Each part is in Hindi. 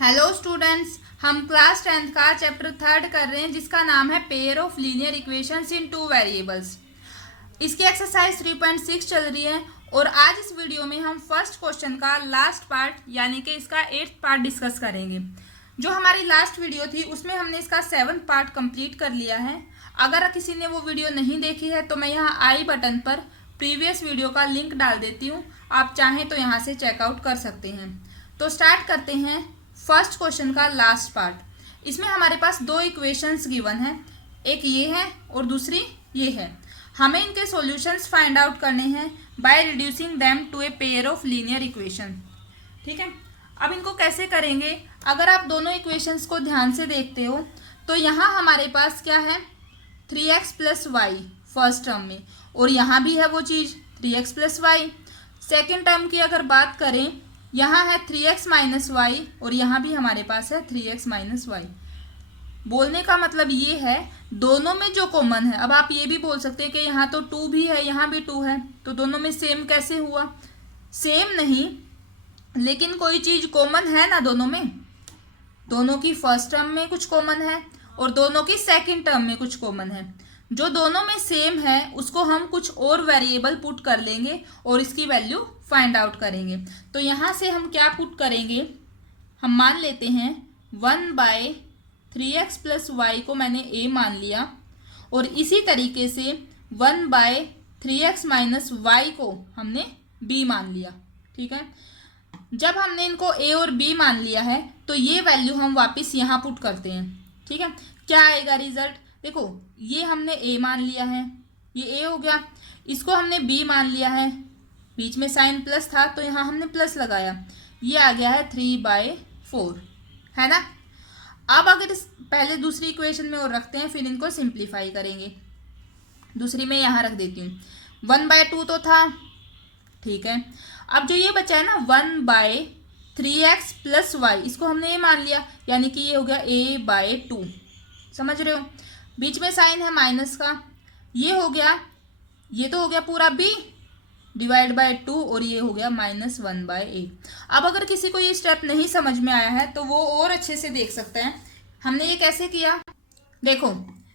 हेलो स्टूडेंट्स, हम क्लास 10th का चैप्टर 3 कर रहे हैं जिसका नाम है pair of linear equations in two variables. इसकी एक्सरसाइज 3.6 चल रही है और आज इस वीडियो में हम फर्स्ट क्वेश्चन का लास्ट पार्ट यानी कि इसका 8th पार्ट डिस्कस करेंगे। जो हमारी लास्ट वीडियो थी उसमें हमने इसका 7th पार्ट कंप्लीट कर लिया है। अगर किसी ने वो वीडियो नहीं देखी है तो मैं यहाँ आई बटन पर प्रीवियस वीडियो का लिंक डाल देती हूँ, आप चाहें तो यहाँ से चेकआउट कर सकते हैं। तो स्टार्ट करते हैं फर्स्ट क्वेश्चन का लास्ट पार्ट। इसमें हमारे पास दो इक्वेशंस गिवन है, एक ये है और दूसरी ये है। हमें इनके सॉल्यूशंस फाइंड आउट करने हैं by reducing them to a pair of linear equation. ठीक है, अब इनको कैसे करेंगे? अगर आप दोनों इक्वेशंस को ध्यान से देखते हो तो यहाँ हमारे पास क्या है, 3x plus Y first term में, और यहाँ भी है वो चीज़ 3x plus Y. Second term की अगर बात करें, यहाँ है 3x माइनस वाई और यहाँ भी हमारे पास है 3x माइनस वाई। बोलने का मतलब ये है दोनों में जो कॉमन है। अब आप ये भी बोल सकते हैं कि यहाँ तो 2 भी है, यहाँ भी 2 है, तो दोनों में सेम कैसे हुआ? सेम नहीं, लेकिन कोई चीज़ कॉमन है ना दोनों में। दोनों की फर्स्ट टर्म में कुछ कॉमन है और दोनों की सेकेंड टर्म में कुछ कॉमन है। जो दोनों में सेम है उसको हम कुछ और वेरिएबल पुट कर लेंगे और इसकी वैल्यू फाइंड आउट करेंगे। तो यहाँ से हम क्या पुट करेंगे, हम मान लेते हैं 1/3x प्लस वाई को मैंने a मान लिया और इसी तरीके से 1/3x माइनस वाई को हमने b मान लिया। ठीक है, जब हमने इनको a और b मान लिया है तो ये वैल्यू हम वापस यहाँ पुट करते हैं। ठीक है, क्या आएगा रिजल्ट? देखो, ये हमने a मान लिया है, ये a हो गया, इसको हमने b मान लिया है, बीच में साइन प्लस था तो यहाँ हमने प्लस लगाया, ये आ गया है 3/4, है ना। अब अगर इस पहले दूसरी इक्वेशन में और रखते हैं, फिर इनको सिंप्लीफाई करेंगे। दूसरी में यहाँ रख देती हूँ, 1/2 तो था, ठीक है। अब जो ये बचा है ना 1/3x प्लस वाई, इसको हमने a मान लिया, यानी कि ये हो गया a/2, समझ रहे हो। बीच में साइन है माइनस का, ये हो गया, ये तो हो गया पूरा b डिवाइड बाय 2 और ये हो गया -1/a। अब अगर किसी को ये स्टेप नहीं समझ में आया है तो वो और अच्छे से देख सकते हैं। हमने ये कैसे किया, देखो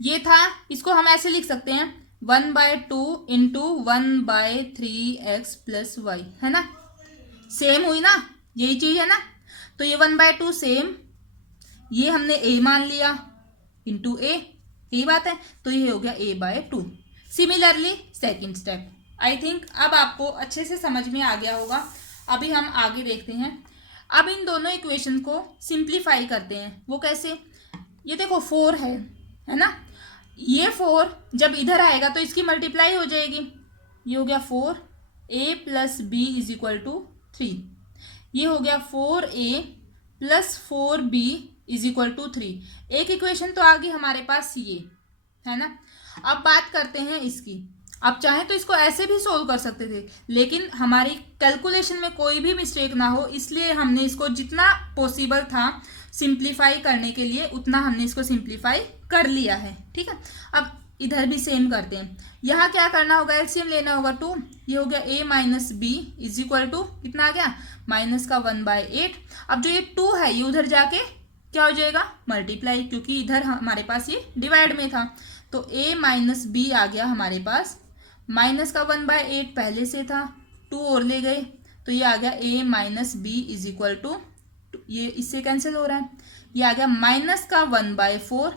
ये था, इसको हम ऐसे लिख सकते हैं 1/2 इंटू 1/3x प्लस वाई, है ना। सेम हुई ना, यही चीज़ है ना। तो ये 1/2 सेम, ये हमने a मान लिया इंटू a, यही बात है, तो ये हो गया a/2। Similarly second step, I think अब आपको अच्छे से समझ में आ गया होगा। अभी हम आगे देखते हैं। अब इन दोनों इक्वेशन को सिंप्लीफाई करते हैं। वो कैसे? ये देखो 4 है ना। ये 4 जब इधर आएगा तो इसकी मल्टीप्लाई हो जाएगी, ये हो गया 4a plus b is equal to 3। ये हो गया 4a plus 4b is equal to 3। एक इक्वेशन तो आ गई हमारे पास, ये है ना। अब बात करते हैं इसकी। आप चाहें तो इसको ऐसे भी सोल्व कर सकते थे, लेकिन हमारी कैलकुलेशन में कोई भी मिस्टेक ना हो इसलिए हमने इसको जितना पॉसिबल था सिंप्लीफाई करने के लिए उतना हमने इसको सिंप्लीफाई कर लिया है। ठीक है, अब इधर भी सेम करते हैं। यहाँ क्या करना होगा, एलसीएम लेना होगा 2, ये हो गया a minus B is equal to कितना आ गया, माइनस का 1/8। अब जो ये 2 है ये उधर जाके क्या हो जाएगा, मल्टीप्लाई, क्योंकि इधर हमारे पास ये डिवाइड में था। तो a माइनस बी आ गया हमारे पास, माइनस का 1/8 पहले से था, 2 और ले गए तो ये आ गया a minus B is equal to, ये इससे कैंसिल हो रहा है, ये आ गया माइनस का 1/4।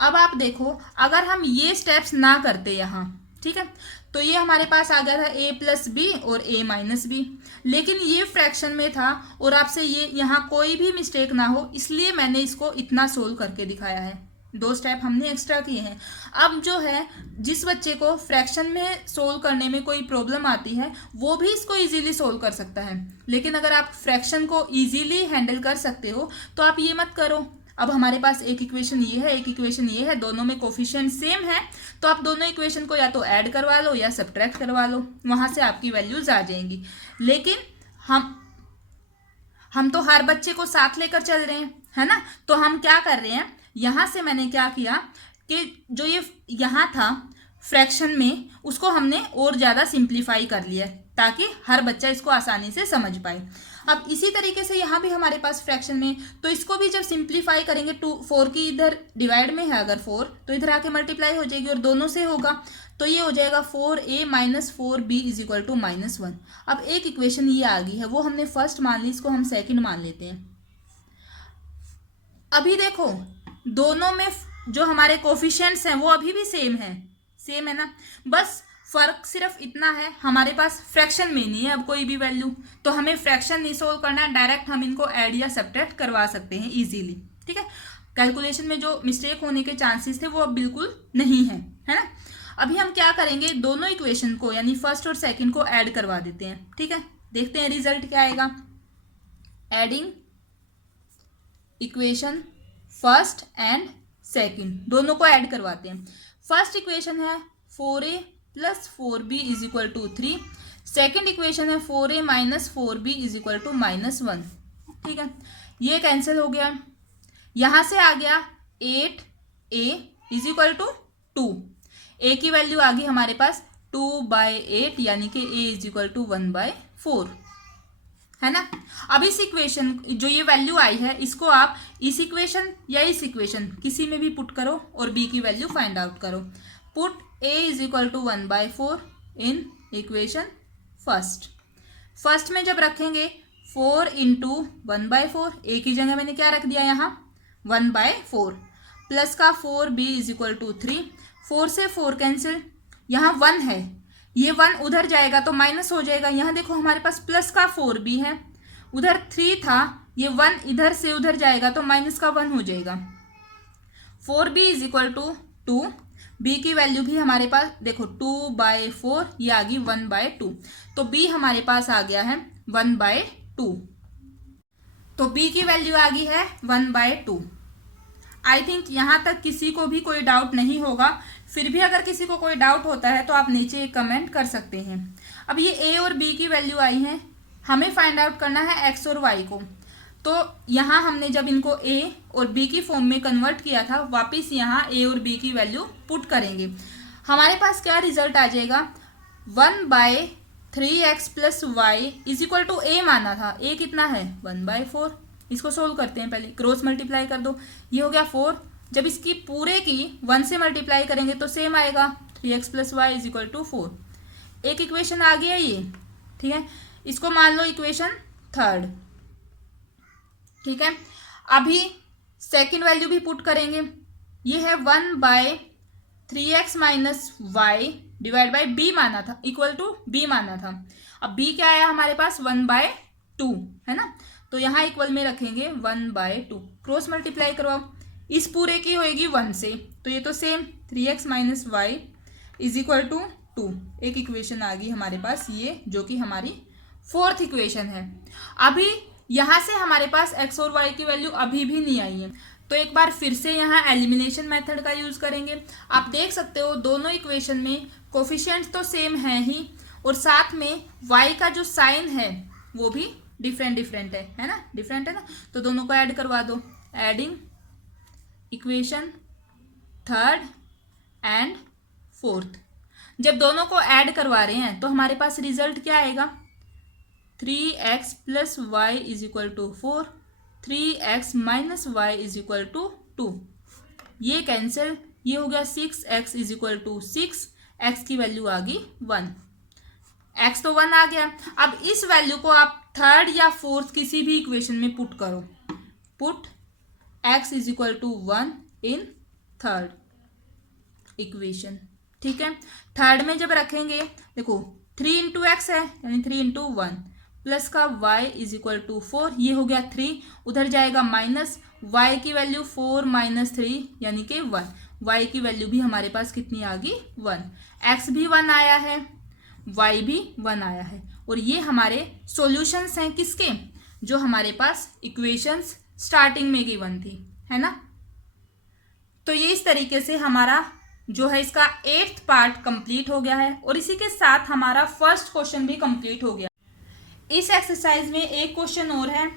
अब आप देखो, अगर हम ये स्टेप्स ना करते यहाँ, ठीक है, तो ये हमारे पास आ गया था a प्लस बी और a माइनस बी, लेकिन ये फ्रैक्शन में था और आपसे ये यहाँ कोई भी मिस्टेक ना हो इसलिए मैंने इसको इतना सोल्व करके दिखाया है। 2 स्टेप हमने एक्स्ट्रा किए हैं। अब जो है, जिस बच्चे को फ्रैक्शन में सोल्व करने में कोई प्रॉब्लम आती है वो भी इसको इजीली सोल्व कर सकता है, लेकिन अगर आप फ्रैक्शन को इजीली हैंडल कर सकते हो तो आप ये मत करो। अब हमारे पास एक इक्वेशन ये है, एक इक्वेशन ये है, दोनों में कोफिशिएंट सेम है, तो आप दोनों इक्वेशन को या तो ऐड करवा लो या सब्ट्रैक्ट करवा लो, वहाँ से आपकी वैल्यूज आ जाएंगी। लेकिन हम तो हर बच्चे को साथ लेकर चल रहे हैं, है ना। तो हम क्या कर रहे हैं, यहाँ से मैंने क्या किया कि जो ये यहाँ था फ्रैक्शन में, उसको हमने और ज़्यादा सिंप्लीफाई कर लिया ताकि हर बच्चा इसको आसानी से समझ पाए। अब इसी तरीके से यहाँ भी हमारे पास फ्रैक्शन में, तो इसको भी जब सिंप्लीफाई करेंगे, 4 की इधर डिवाइड में है अगर 4, तो इधर आके मल्टीप्लाई हो जाएगी और दोनों से होगा, तो ये हो जाएगा 4a minus 4b is equal to -1। अब एक इक्वेशन ये आ गई है, वो हमने फर्स्ट मान ली, इसको हम सेकंड मान लेते हैं। अभी देखो दोनों में जो हमारे कोफिशिएंट्स हैं वो अभी भी सेम है ना, बस फर्क सिर्फ इतना है, हमारे पास फ्रैक्शन में नहीं है अब कोई भी वैल्यू, तो हमें फ्रैक्शन नहीं सोल्व करना है, डायरेक्ट हम इनको ऐड या सब्ट्रैक्ट करवा सकते हैं इजीली। ठीक है, कैलकुलेशन में जो मिस्टेक होने के चांसेस थे वो अब बिल्कुल नहीं है ना। अभी हम क्या करेंगे, दोनों इक्वेशन को यानी फर्स्ट और सेकंड को ऐड करवा देते हैं। ठीक है, देखते हैं रिजल्ट क्या आएगा। Adding equation first and second, दोनों को ऐड करवाते हैं। फर्स्ट इक्वेशन है 4a plus 4b is equal to 3, second equation है 4a minus 4b is equal to -1। ठीक है, ये कैंसिल हो गया, यहाँ से आ गया 8a is equal to 2, a की वैल्यू आ गई हमारे पास 2/8 यानी कि a इज इक्वल टू 1/4 है ना। अब इस इक्वेशन जो ये वैल्यू आई है, इसको आप इस इक्वेशन या इस इक्वेशन किसी में भी पुट करो और b की वैल्यू फाइंड आउट करो। Put a is equal to 1/4 in equation first में जब रखेंगे 4 इंटू 1/4, a की जगह मैंने क्या रख दिया यहाँ 1/4, प्लस का 4b इज इक्वल टू 3, 4 से 4 कैंसिल, यहाँ 1 है, ये 1 उधर जाएगा तो माइनस हो जाएगा, यहाँ देखो हमारे पास प्लस का 4b है, उधर 3 था, ये 1 इधर से उधर जाएगा तो माइनस का 1 हो जाएगा। 4b is equal to 2, b की वैल्यू भी हमारे पास देखो 2/4, ये आ गई 1/2, तो b हमारे पास आ गया है 1/2, तो b की वैल्यू आ गई है 1/2। आई थिंक यहाँ तक किसी को भी कोई डाउट नहीं होगा, फिर भी अगर किसी को कोई डाउट होता है तो आप नीचे एक कमेंट कर सकते हैं। अब ये a और b की वैल्यू आई है, हमें फाइंड आउट करना है x और y को, तो यहाँ हमने जब इनको a और b की फॉर्म में कन्वर्ट किया था, वापस यहाँ a और b की वैल्यू पुट करेंगे, हमारे पास क्या रिजल्ट आ जाएगा 1/3x plus Y is equal to a माना था, a कितना है 1/4, इसको सोल्व करते हैं, पहले क्रॉस मल्टीप्लाई कर दो, ये हो गया 4, जब इसकी पूरे की 1 से मल्टीप्लाई करेंगे तो सेम आएगा 3x plus Y is equal to 4, एक इक्वेशन आ गया ये। ठीक है, इसको मान लो इक्वेशन थर्ड। ठीक है, अभी सेकंड वैल्यू भी पुट करेंगे, ये है 1/3x minus Y divide by b माना था, इक्वल टू b माना था, अब b क्या आया हमारे पास 1/2 है ना, तो यहाँ इक्वल में रखेंगे 1/2, क्रॉस मल्टीप्लाई करवाओ, इस पूरे की होएगी 1 से, तो ये तो same 3x minus Y is equal to 2, एक इक्वेशन आ गई हमारे पास ये, जो कि हमारी फोर्थ इक्वेशन है। अभी यहाँ से हमारे पास x और y की वैल्यू अभी भी नहीं आई है, तो एक बार फिर से यहाँ एलिमिनेशन मेथड का यूज करेंगे। आप देख सकते हो दोनों इक्वेशन में कोफिशिएंट्स तो सेम है ही, और साथ में y का जो साइन है वो भी डिफरेंट है ना, डिफरेंट है ना, तो दोनों को ऐड करवा दो। Adding equation third and fourth, जब दोनों को ऐड करवा रहे हैं तो हमारे पास रिजल्ट क्या आएगा 3x plus Y is equal to 4, 3x minus Y is equal to 2, ये कैंसिल, ये हो गया 6x is equal to 6, x की वैल्यू आ गई 1, x तो 1 आ गया। अब इस वैल्यू को आप थर्ड या फोर्थ किसी भी इक्वेशन में पुट करो, put x is equal to 1 in third equation. ठीक है, थर्ड में जब रखेंगे देखो 3 इंटू एक्स है यानी 3 इंटू 1, प्लस का y इज इक्वल टू 4, ये हो गया 3, उधर जाएगा माइनस, y की वैल्यू 4 माइनस 3 यानी कि 1, y की वैल्यू भी हमारे पास कितनी आ गई 1, x भी 1 आया है, y भी 1 आया है, और ये हमारे सॉल्यूशंस हैं किसके, जो हमारे पास इक्वेशंस स्टार्टिंग में गिवन थी, है ना। तो ये इस तरीके से हमारा जो है इसका 8th पार्ट कंप्लीट हो गया है, और इसी के साथ हमारा फर्स्ट क्वेश्चन भी कंप्लीट हो गया। इस एक्सरसाइज में एक क्वेश्चन और है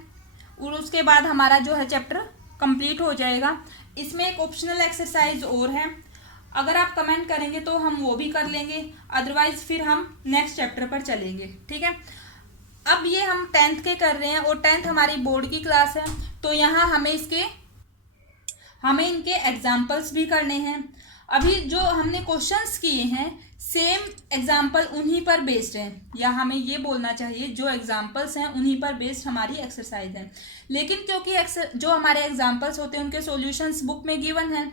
और उसके बाद हमारा जो है चैप्टर कंप्लीट हो जाएगा। इसमें एक ऑप्शनल एक्सरसाइज और है, अगर आप कमेंट करेंगे तो हम वो भी कर लेंगे, अदरवाइज फिर हम नेक्स्ट चैप्टर पर चलेंगे। ठीक है, अब ये हम 10th के कर रहे हैं और 10th हमारी बोर्ड की क्लास है, तो यहाँ हमें इनके एग्जाम्पल्स भी करने हैं। अभी जो हमने क्वेश्चंस किए हैं सेम एग्जाम्पल उन्हीं पर बेस्ड हैं, या हमें ये बोलना चाहिए जो एग्जाम्पल्स हैं उन्हीं पर बेस्ड हमारी एक्सरसाइज है। लेकिन क्योंकि जो हमारे एग्जाम्पल्स होते हैं उनके सॉल्यूशंस बुक में गिवन हैं,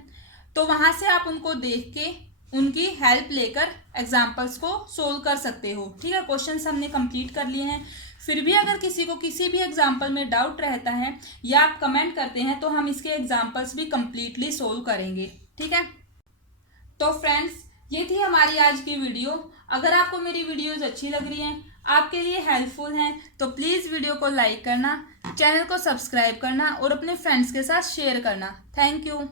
तो वहाँ से आप उनको देख के उनकी हेल्प लेकर एग्जाम्पल्स को सोल्व कर सकते हो। ठीक है, क्वेश्चंस हमने कंप्लीट कर लिए हैं। फिर भी अगर किसी को किसी भी एग्जाम्पल में डाउट रहता है या आप कमेंट करते हैं तो हम इसके एग्जाम्पल्स भी कंप्लीटली सोल्व करेंगे। ठीक है, तो फ्रेंड्स ये थी हमारी आज की वीडियो। अगर आपको मेरी वीडियोस अच्छी लग रही हैं, आपके लिए हेल्पफुल हैं, तो प्लीज़ वीडियो को लाइक करना, चैनल को सब्सक्राइब करना और अपने फ्रेंड्स के साथ शेयर करना। Thank you.